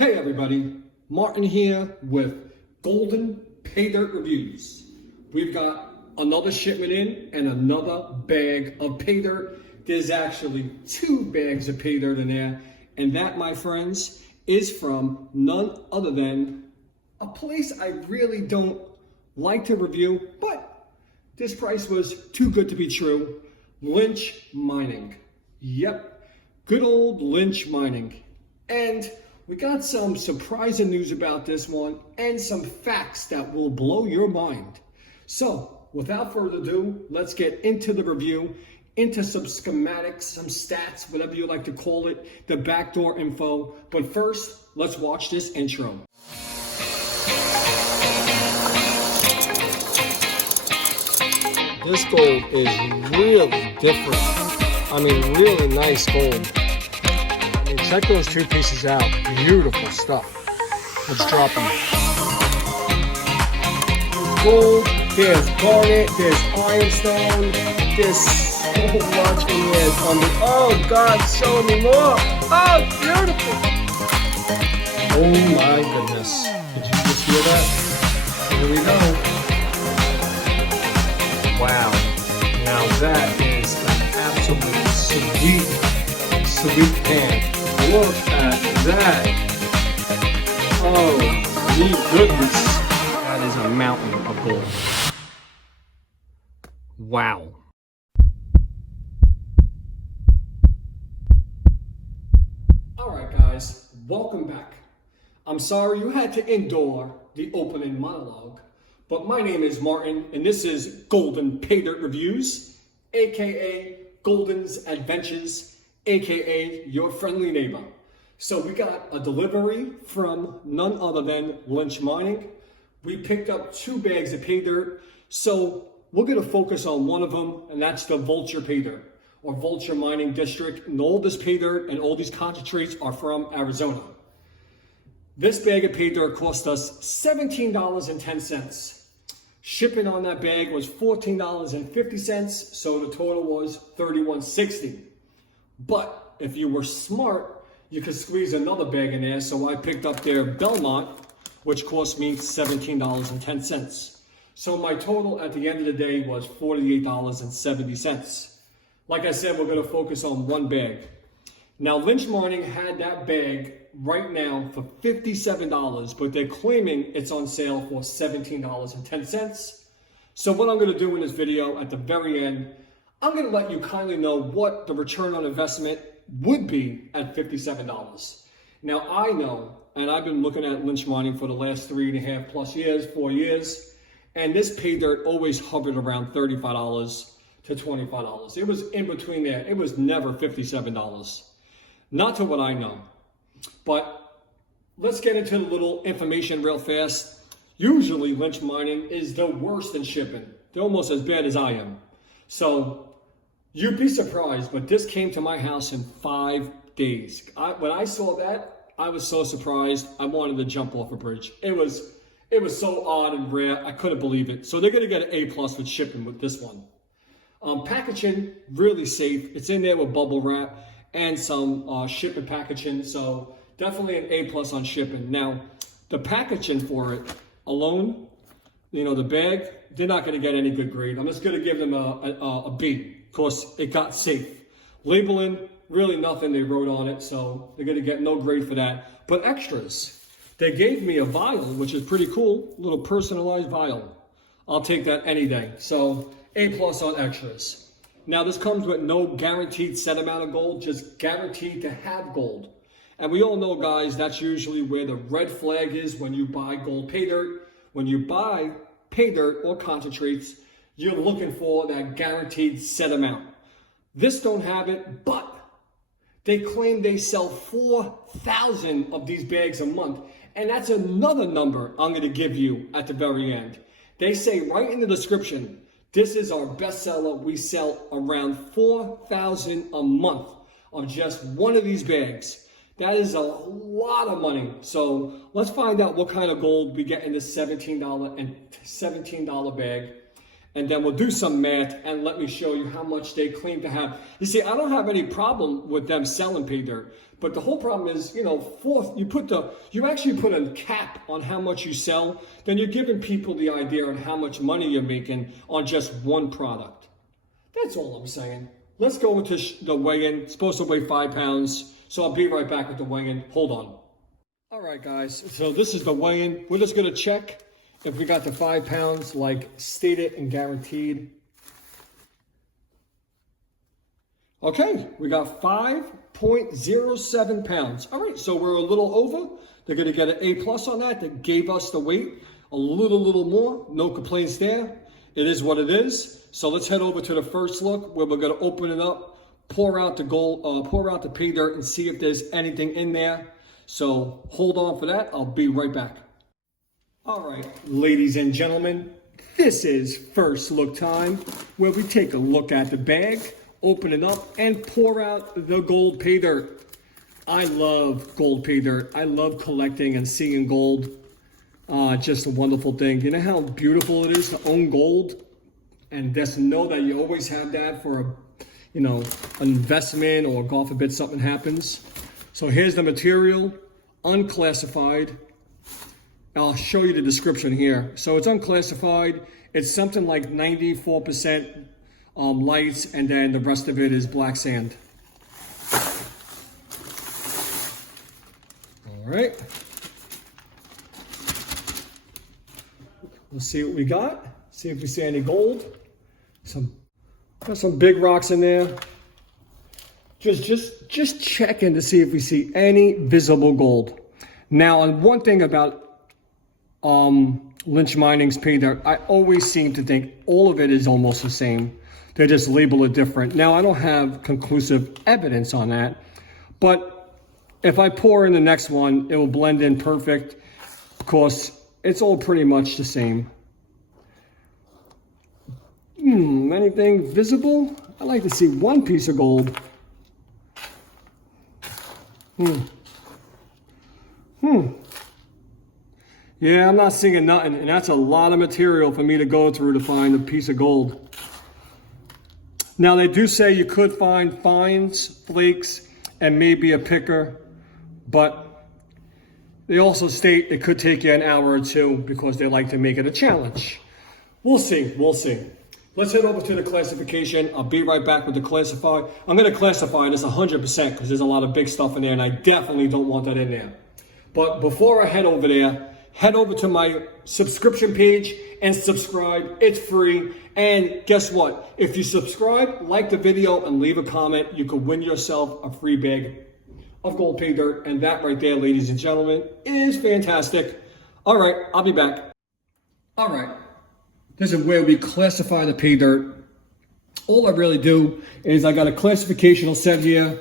Hey everybody, Martin here with Golden Paydirt Reviews. We've got another shipment in and another bag of paydirt. There's actually 2 bags of paydirt in there, and that, my friends, is from none other than a place I really don't like to review, but this price was too good to be true. Lynch Mining. Yep, good old Lynch Mining. And we got some surprising news about this one and some facts that will blow your mind. So without further ado, let's get into the review, into some schematics, some stats, whatever you like to call it, the backdoor info. But first, let's watch this intro. This gold is really different. I mean, really nice gold. Check those 2 pieces out. Beautiful stuff. Let's drop them. Gold, there's garnet, there's ironstone, there's so much in there. Oh God, show me more. Oh, beautiful. Oh my goodness. Did you just hear that? Here we go. Wow. Now that is an absolute sweet pan. Look at that. Oh, my goodness. That is a mountain of gold. Wow. Alright guys, welcome back. I'm sorry you had to endure the opening monologue, but my name is Martin and this is Golden Paydirt Reviews, aka Golden's Adventures, aka your friendly neighbor. So we got a delivery from none other than Lynch Mining. We picked up 2 bags of paydirt, so we're going to focus on one of them, and that's the Vulture paydirt, or Vulture Mining District. And all this paydirt and all these concentrates are from Arizona. This bag of paydirt cost us $17.10. Shipping on that bag was $14.50, so the total was $31.60. But if you were smart, you could squeeze another bag in there. So I picked up their Belmont, which cost me $17.10. So my total at the end of the day was $48.70. Like I said, we're going to focus on one bag. Now, Lynch Mining had that bag right now for $57, but they're claiming it's on sale for $17.10. So what I'm going to do in this video at the very end, I'm going to let you kindly know what the return on investment would be at $57. Now I know, and I've been looking at Lynch Mining for the last 3.5+ years, 4 years, and this paydirt always hovered around $35 to $25. It was in between there. It was never $57. Not to what I know. But let's get into the little information real fast. Usually Lynch Mining is the worst in shipping. They're almost as bad as I am. So you'd be surprised, but this came to my house in 5 days. When I saw that, I was so surprised. I wanted to jump off a bridge. It was so odd and rare. I couldn't believe it. So they're going to get an A+ with shipping with this one. Packaging, really safe. It's in there with bubble wrap and some shipping packaging. So definitely an A+ on shipping. Now, the packaging for it alone, you know, the bag, they're not going to get any good grade. I'm just going to give them a B. Of course, it got safe. Labeling, really nothing they wrote on it, so they're going to get no grade for that. But extras, they gave me a vial, which is pretty cool, a little personalized vial. I'll take that any day. So A+ on extras. Now this comes with no guaranteed set amount of gold, just guaranteed to have gold. And we all know, guys, that's usually where the red flag is when you buy gold paydirt. When you buy paydirt or concentrates, you're looking for that guaranteed set amount. This don't have it, but they claim they sell 4,000 of these bags a month. And that's another number I'm going to give you at the very end. They say right in the description, this is our bestseller. We sell around 4,000 a month of just one of these bags. That is a lot of money. So let's find out what kind of gold we get in this $17 bag. and then we'll do some math and let me show you how much they claim to have. You see, I don't have any problem with them selling pay dirt, but the whole problem is, you know, you actually put a cap on how much you sell, then you're giving people the idea on how much money you're making on just one product. That's all I'm saying. Let's go into the weigh-in. It's supposed to weigh 5 pounds, so I'll be right back with the weigh-in. Hold on. All right, guys, so this is the weigh-in. We're just gonna check if we got the 5 pounds like stated and guaranteed. Okay, we got 5.07 pounds. All right, so we're a little over. They're gonna get an A+ on that. They gave us the weight, a little more. No complaints there. It is what it is. So let's head over to the first look where we're gonna open it up, pour out the pay dirt and see if there's anything in there. So hold on for that. I'll be right back. All right, ladies and gentlemen, this is first look time where we take a look at the bag, open it up, and pour out the gold pay dirt. I love gold pay dirt. I love collecting and seeing gold. Just a wonderful thing. You know how beautiful it is to own gold and just know that you always have that for an investment or God forbid something happens. So here's the material, unclassified. I'll show you the description here. So it's unclassified. It's something like 94% lights, and then the rest of it is black sand. All right. Let's see what we got. See if we see any gold. Got some big rocks in there. Just checking to see if we see any visible gold. Now, one thing about Lynch Mining's pay dirt, I always seem to think all of it is almost the same. They just label it different. Now, I don't have conclusive evidence on that, but if I pour in the next one, it will blend in perfect. Of course, it's all pretty much the same. Anything visible? I like to see one piece of gold. Yeah, I'm not seeing nothing, and that's a lot of material for me to go through to find a piece of gold. Now, they do say you could find fines, flakes, and maybe a picker, but they also state it could take you an hour or two because they like to make it a challenge. We'll see, we'll see. Let's head over to the classification. I'll be right back with the classify. I'm gonna classify this 100% because there's a lot of big stuff in there and I definitely don't want that in there. But before I head over there, head over to my subscription page and subscribe. It's free. And guess what? If you subscribe, like the video, and leave a comment, you could win yourself a free bag of gold pay dirt. And that right there, ladies and gentlemen, is fantastic. All right, I'll be back. All right, this is where we classify the pay dirt. All I really do is I got a classificational set here,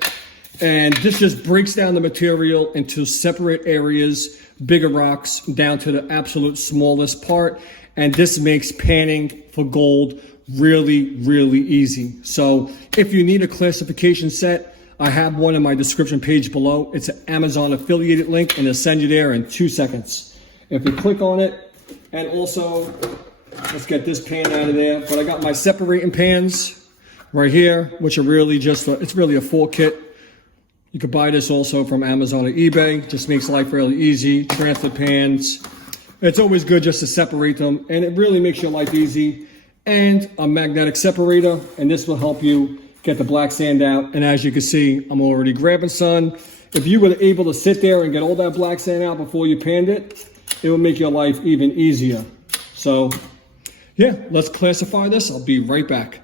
and this just breaks down the material into separate areas, bigger rocks down to the absolute smallest part. And this makes panning for gold really, really easy. So if you need a classification set, I have one in my description page below. It's an Amazon affiliated link and it'll send you there in 2 seconds. If you click on it, and also, let's get this pan out of there. But I got my separating pans right here, which are really just, it's really a 4 kit. You could buy this also from Amazon or eBay. Just makes life really easy. Transfer pans. It's always good just to separate them, and it really makes your life easy. And a magnetic separator, and this will help you get the black sand out. And as you can see, I'm already grabbing some. If you were able to sit there and get all that black sand out before you panned it, it will make your life even easier. So yeah, let's classify this. I'll be right back.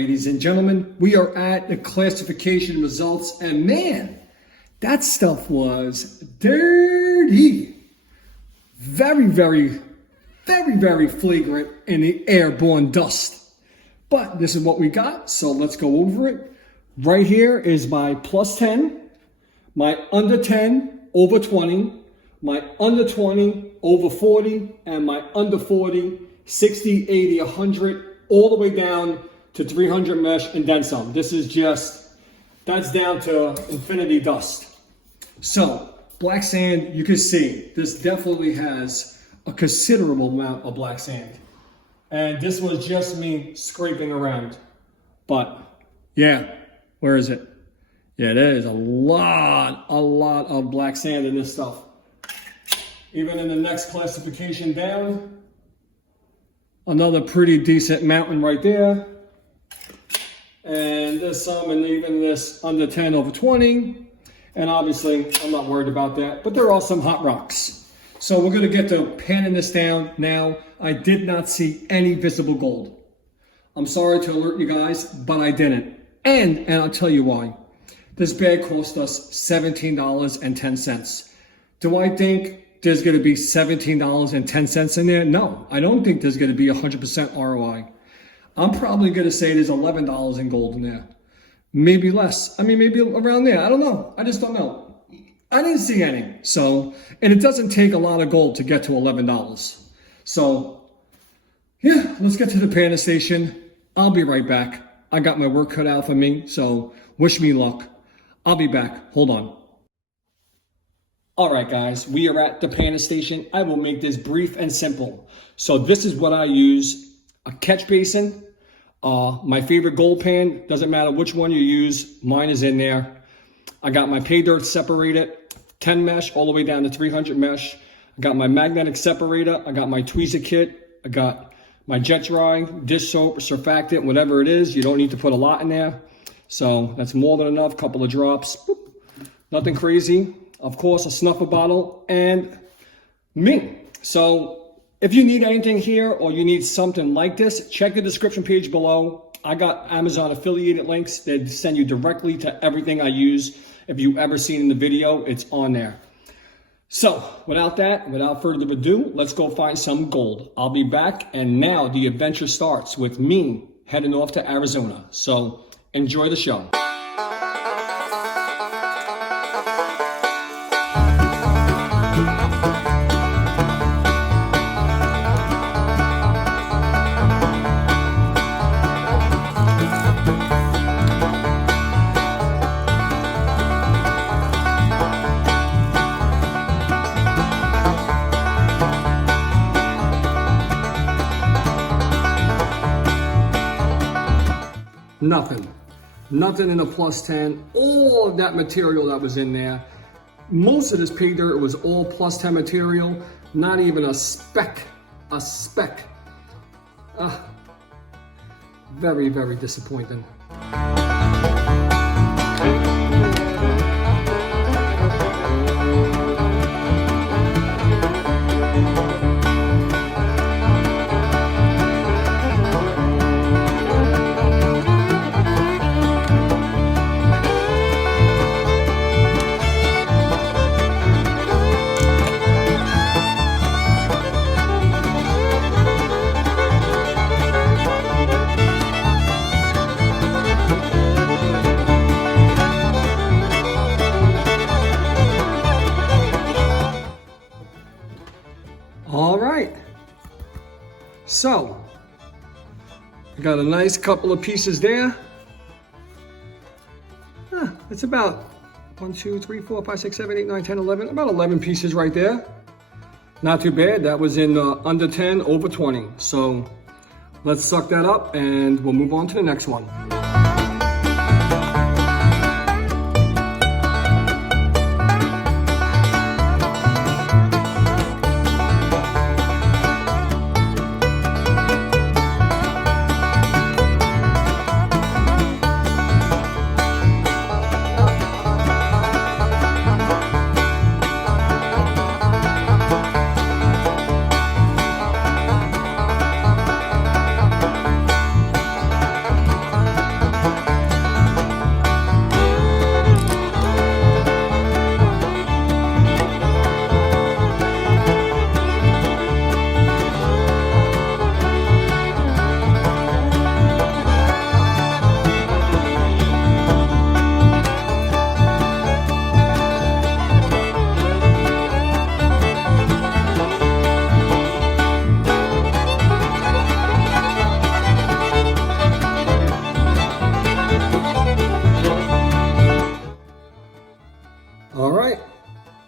ladies and gentlemen, we are at the classification results, and man, that stuff was dirty. Very, very, very, very flagrant in the airborne dust. But this is what we got, so let's go over it. Right here is my plus 10, my under 10 over 20, my under 20 over 40, and my under 40, 60, 80, 100, all the way down to 300 mesh and then some. This is just, that's down to infinity dust. So, black sand, you can see, this definitely has a considerable amount of black sand. And this was just me scraping around. But, yeah, where is it? Yeah, there is a lot of black sand in this stuff. Even in the next classification down, another pretty decent mountain right there. And there's some, and even this under 10 over 20. And obviously, I'm not worried about that, but there are some hot rocks. So we're gonna get to panning this down now. I did not see any visible gold. I'm sorry to alert you guys, but I didn't. And I'll tell you why. This bag cost us $17.10. Do I think there's gonna be $17.10 in there? No, I don't think there's gonna be 100% ROI. I'm probably gonna say there's $11 in gold in there. Maybe less. I mean, maybe around there. I don't know. I just don't know. I didn't see any. So, and it doesn't take a lot of gold to get to $11. So, yeah, let's get to the panning station. I'll be right back. I got my work cut out for me, so wish me luck. I'll be back. Hold on. All right, guys, we are at the panning station. I will make this brief and simple. So this is what I use: a catch basin, my favorite gold pan. Doesn't matter which one you use, mine is in there. I got my Paydirt separated, 10 mesh all the way down to 300 mesh. I got my magnetic separator. I got my tweezer kit. I got my jet dry, dish soap, surfactant, whatever it is. You don't need to put a lot in there. So that's more than enough, couple of drops. Boop. Nothing crazy. Of course, a snuffer bottle and me. So if you need anything here or you need something like this, check the description page below. I got Amazon affiliated links that send you directly to everything I use. If you ever seen in the video, it's on there. So without further ado, let's go find some gold. I'll be back, and now the adventure starts with me heading off to Arizona. So enjoy the show. Nothing in the plus 10. All of that material that was in there, most of this pay dirt was all plus 10 material, not even a speck. Very, very disappointing. So, I got a nice couple of pieces there. It's about 1, 2, 3, 4, 5, 6, 7, 8, 9, 10, 11, about 11 pieces right there. Not too bad. That was in under 10, over 20. So let's suck that up and we'll move on to the next one.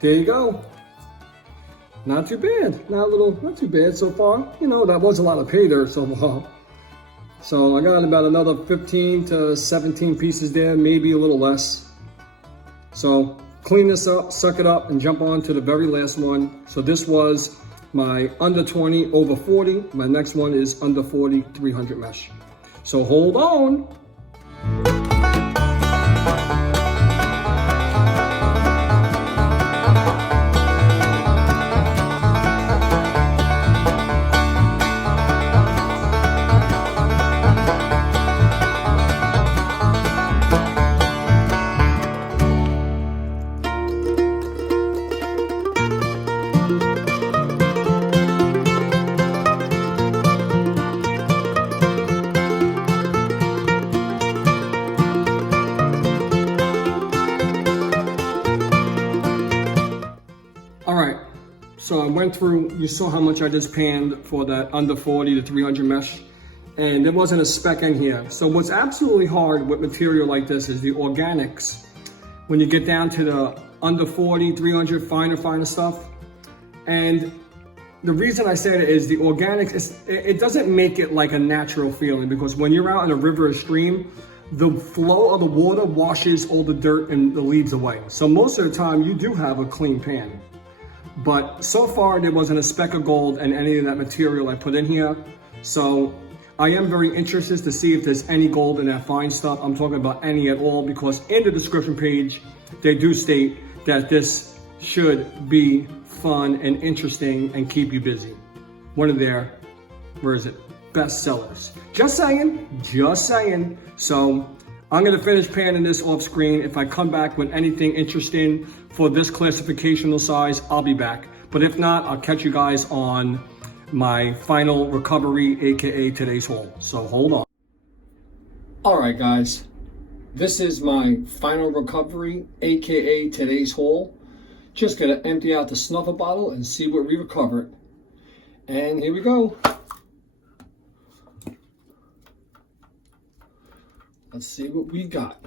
there you go. Not too bad. Not too bad so far. You know, that was a lot of pay dirt so far. So I got about another 15 to 17 pieces there, maybe a little less. So clean this up, suck it up, and jump on to the very last one. So this was my under 20 over 40. My next one is under 40 300 mesh. So hold on. All right, so I went through, you saw how much I just panned for that under 40 to 300 mesh, and there wasn't a speck in here. So what's absolutely hard with material like this is the organics. When you get down to the under 40, 300, finer stuff. And the reason I say that is the organics, it doesn't make it like a natural feeling, because when you're out in a river or stream, the flow of the water washes all the dirt and the leaves away. So most of the time you do have a clean pan. But so far there wasn't a speck of gold in any of that material I put in here. So I am very interested to see if there's any gold in that fine stuff. I'm talking about any at all, because in the description page, they do state that this should be fun and interesting and keep you busy. One of their, where is it? Best sellers. Just saying. So I'm gonna finish panning this off screen. If I come back with anything interesting for this classificational size, I'll be back. But if not, I'll catch you guys on my final recovery, AKA today's haul. So hold on. All right, guys. This is my final recovery, AKA today's haul. Just gonna empty out the snuffer bottle and see what we recovered. And here we go. Let's see what we got.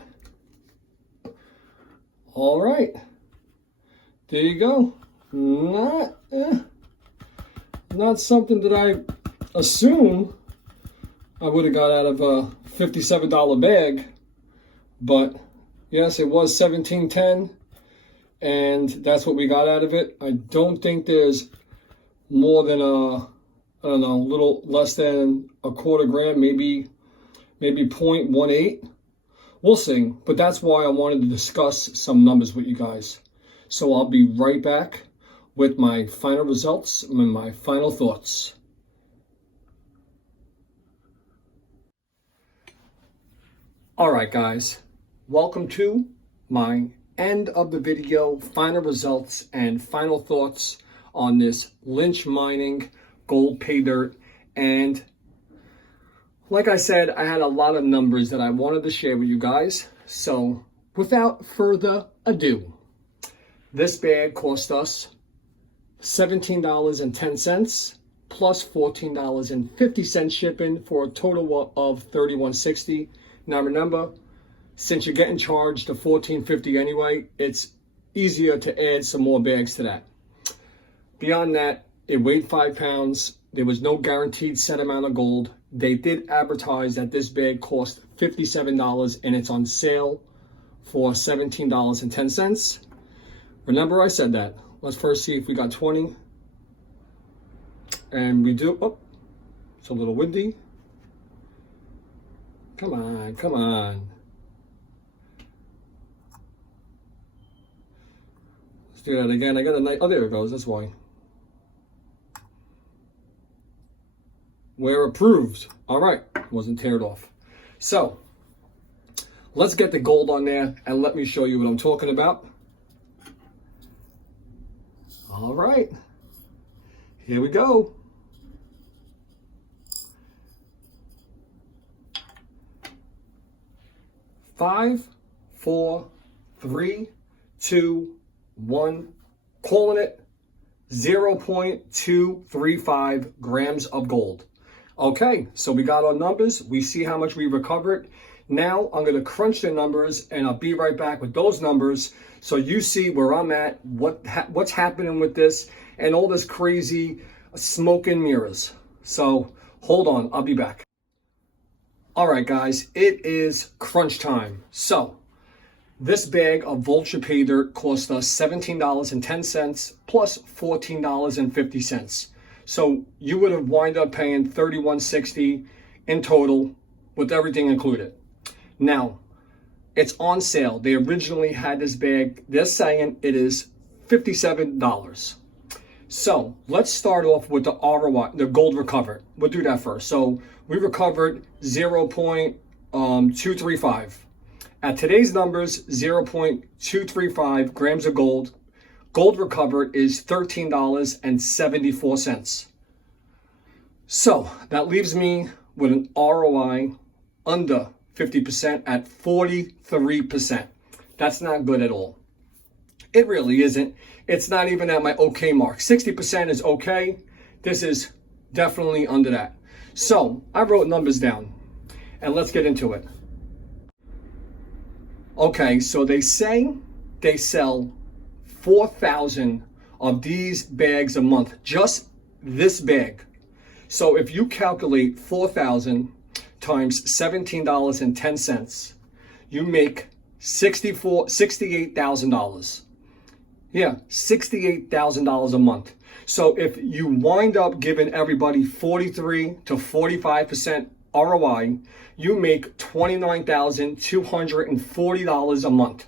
All right. There you go. Not something that I assume I would have got out of a $57 bag, but yes, it was $17.10, and that's what we got out of it. I don't think there's more than a little less than a quarter gram, maybe 0.18. We'll see, but that's why I wanted to discuss some numbers with you guys. So I'll be right back with my final results and my final thoughts. All right, guys, welcome to my end of the video, final results and final thoughts on this Lynch Mining gold pay dirt. And like I said, I had a lot of numbers that I wanted to share with you guys. So without further ado, this bag cost us $17.10 plus $14.50 shipping for a total of $31.60. Now remember, since you're getting charged the $14.50 anyway, it's easier to add some more bags to that. Beyond that, it weighed 5 pounds. There was no guaranteed set amount of gold. They did advertise that this bag cost $57 and it's on sale for $17.10. Remember I said that. Let's first see if we got 20. And we do. Oh, it's a little windy. Come on. Let's do that again. I got a nice, oh, there it goes. That's why. We're approved. All right. Wasn't teared off. So let's get the gold on there and let me show you what I'm talking about. All right, here we go. Five, 4, 3, 2, 1. Calling it 0.235 grams of gold. Okay, so we got our numbers. We see how much we recovered. Now I'm going to crunch the numbers, and I'll be right back with those numbers so you see where I'm at, what's happening with this, and all this crazy smoke and mirrors. So hold on, I'll be back. All right, guys, it is crunch time. So this bag of Vulture Paydirt cost us $17.10 plus $14.50. So you would have wind up paying $31.60 in total with everything included. Now, it's on sale. They originally had this bag. They're saying it is $57. So let's start off with the ROI, the gold recovered. We'll do that first. So we recovered 0.235. At today's numbers, 0.235 grams of gold. Gold recovered is $13.74. So that leaves me with an ROI under 50% at 43%. That's not good at all. It really isn't. It's not even at my okay mark. 60% is okay. This is definitely under that. So I wrote numbers down, and let's get into it. Okay, so they say they sell 4,000 of these bags a month, just this bag. So if you calculate 4,000 times $17.10, you make $68,000. Yeah, $68,000 a month. So if you wind up giving everybody 43 to 45% ROI, you make $29,240 a month.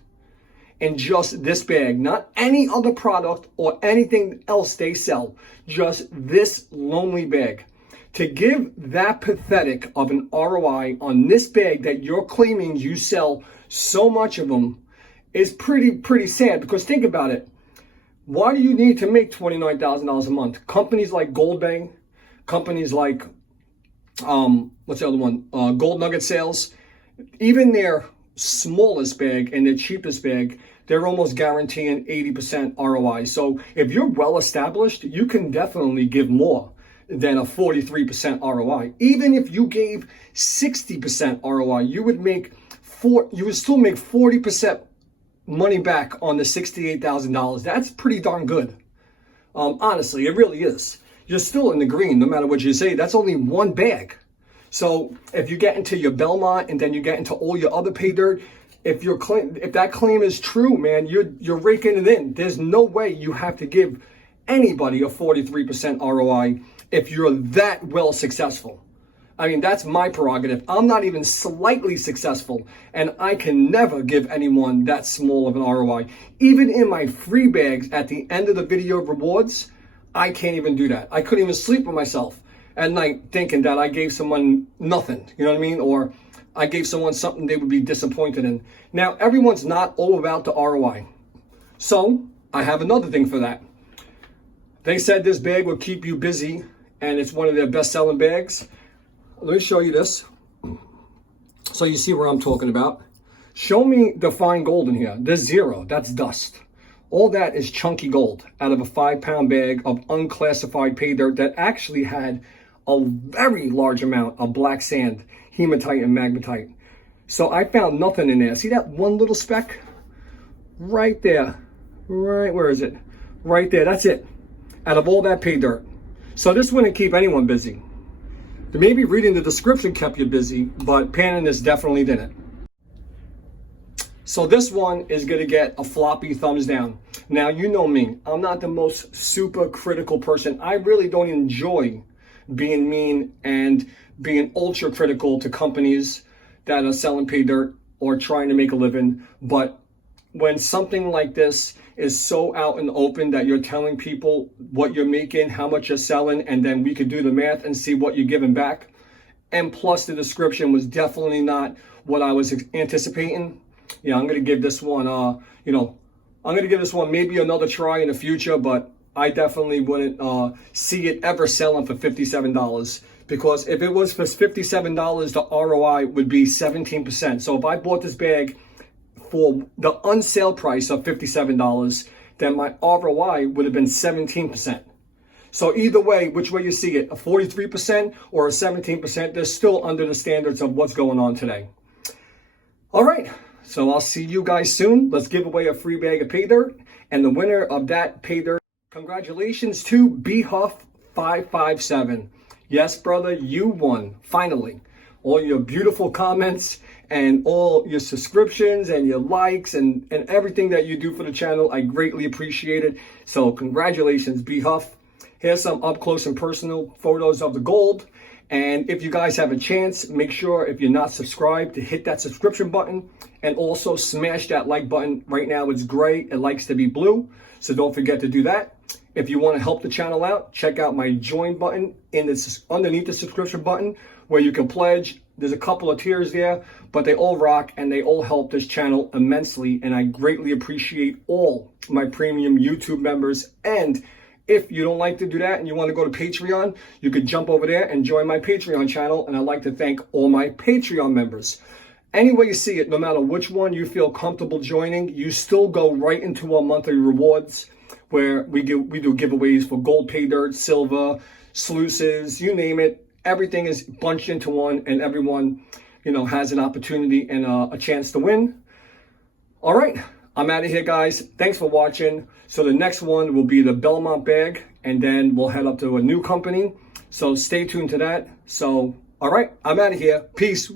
And just this bag, not any other product or anything else they sell, just this lonely bag. To give that pathetic of an ROI on this bag that you're claiming you sell so much of them is pretty sad, because think about it. Why do you need to make $29,000 a month? Companies like KUBEI, companies like, what's the other one? Gold Nugget Sales, even their smallest bag and their cheapest bag, they're almost guaranteeing 80% ROI. So if you're well established, you can definitely give more than a 43% ROI. Even if you gave 60% ROI, you would still make 40% money back on the $68,000. That's pretty darn good. Honestly, it really is. You're still in the green, no matter what you say. That's only one bag. So if you get into your Belmont and then you get into all your other pay dirt, if that claim is true, man, you're raking it in. There's no way you have to give anybody a 43% ROI if you're that well successful. I mean, that's my prerogative. I'm not even slightly successful, and I can never give anyone that small of an ROI. Even in my free bags at the end of the video rewards, I can't even do that. I couldn't even sleep with myself at night thinking that I gave someone nothing, you know what I mean? Or I gave someone something they would be disappointed in. Now, everyone's not all about the ROI. So I have another thing for that. They said this bag will keep you busy, and it's one of their best-selling bags. Let me show you this so you see what I'm talking about. Show me the fine gold in here. There's zero. That's dust. All that is chunky gold out of a 5-pound bag of unclassified pay dirt that actually had a very large amount of black sand, hematite, and magnetite. So I found nothing in there. See that one little speck? Right there. Right, where is it? Right there. That's it. Out of all that pay dirt. So this wouldn't keep anyone busy. Maybe reading the description kept you busy, but panning this definitely didn't. So this one is going to get a floppy thumbs down. Now, you know me. I'm not the most super critical person. I really don't enjoy being mean and being ultra critical to companies that are selling pay dirt or trying to make a living. But when something like this is so out in the open that you're telling people what you're making, how much you're selling, and then we could do the math and see what you're giving back. And plus the description was definitely not what I was anticipating. Yeah, I'm going to give this one, I'm going to give this one maybe another try in the future, but I definitely wouldn't see it ever selling for $57. Because if it was for $57, the ROI would be 17%. So if I bought this bag for the unsale price of $57, then my ROI would have been 17%. So either way, which way you see it, a 43% or a 17%, they're still under the standards of what's going on today. All right, so I'll see you guys soon. Let's give away a free bag of Paydirt, and the winner of that Paydirt, congratulations to BHuff557. Yes, brother, you won, finally. All your beautiful comments and all your subscriptions and your likes and everything that you do for the channel, I greatly appreciate it. So congratulations, BHuff. Here's some up close and personal photos of the gold. And if you guys have a chance, make sure if you're not subscribed to hit that subscription button and also smash that like button. Right now it's gray, it likes to be blue, so don't forget to do that. If you want to help the channel out, check out my join button underneath the subscription button where you can pledge. There's a couple of tiers there, but they all rock and they all help this channel immensely, and I greatly appreciate all my premium YouTube members. And if you don't like to do that and you want to go to Patreon, you could jump over there and join my Patreon channel. And I'd like to thank all my Patreon members. Any way you see it, no matter which one you feel comfortable joining, you still go right into our monthly rewards where we do giveaways for gold, Paydirt, silver, sluices, you name it. Everything is bunched into one, and everyone, has an opportunity and a chance to win. All right. I'm out of here, guys. Thanks for watching. So the next one will be the Belmont bag, and then we'll head up to a new company. So stay tuned to that. So, all right, I'm out of here. Peace.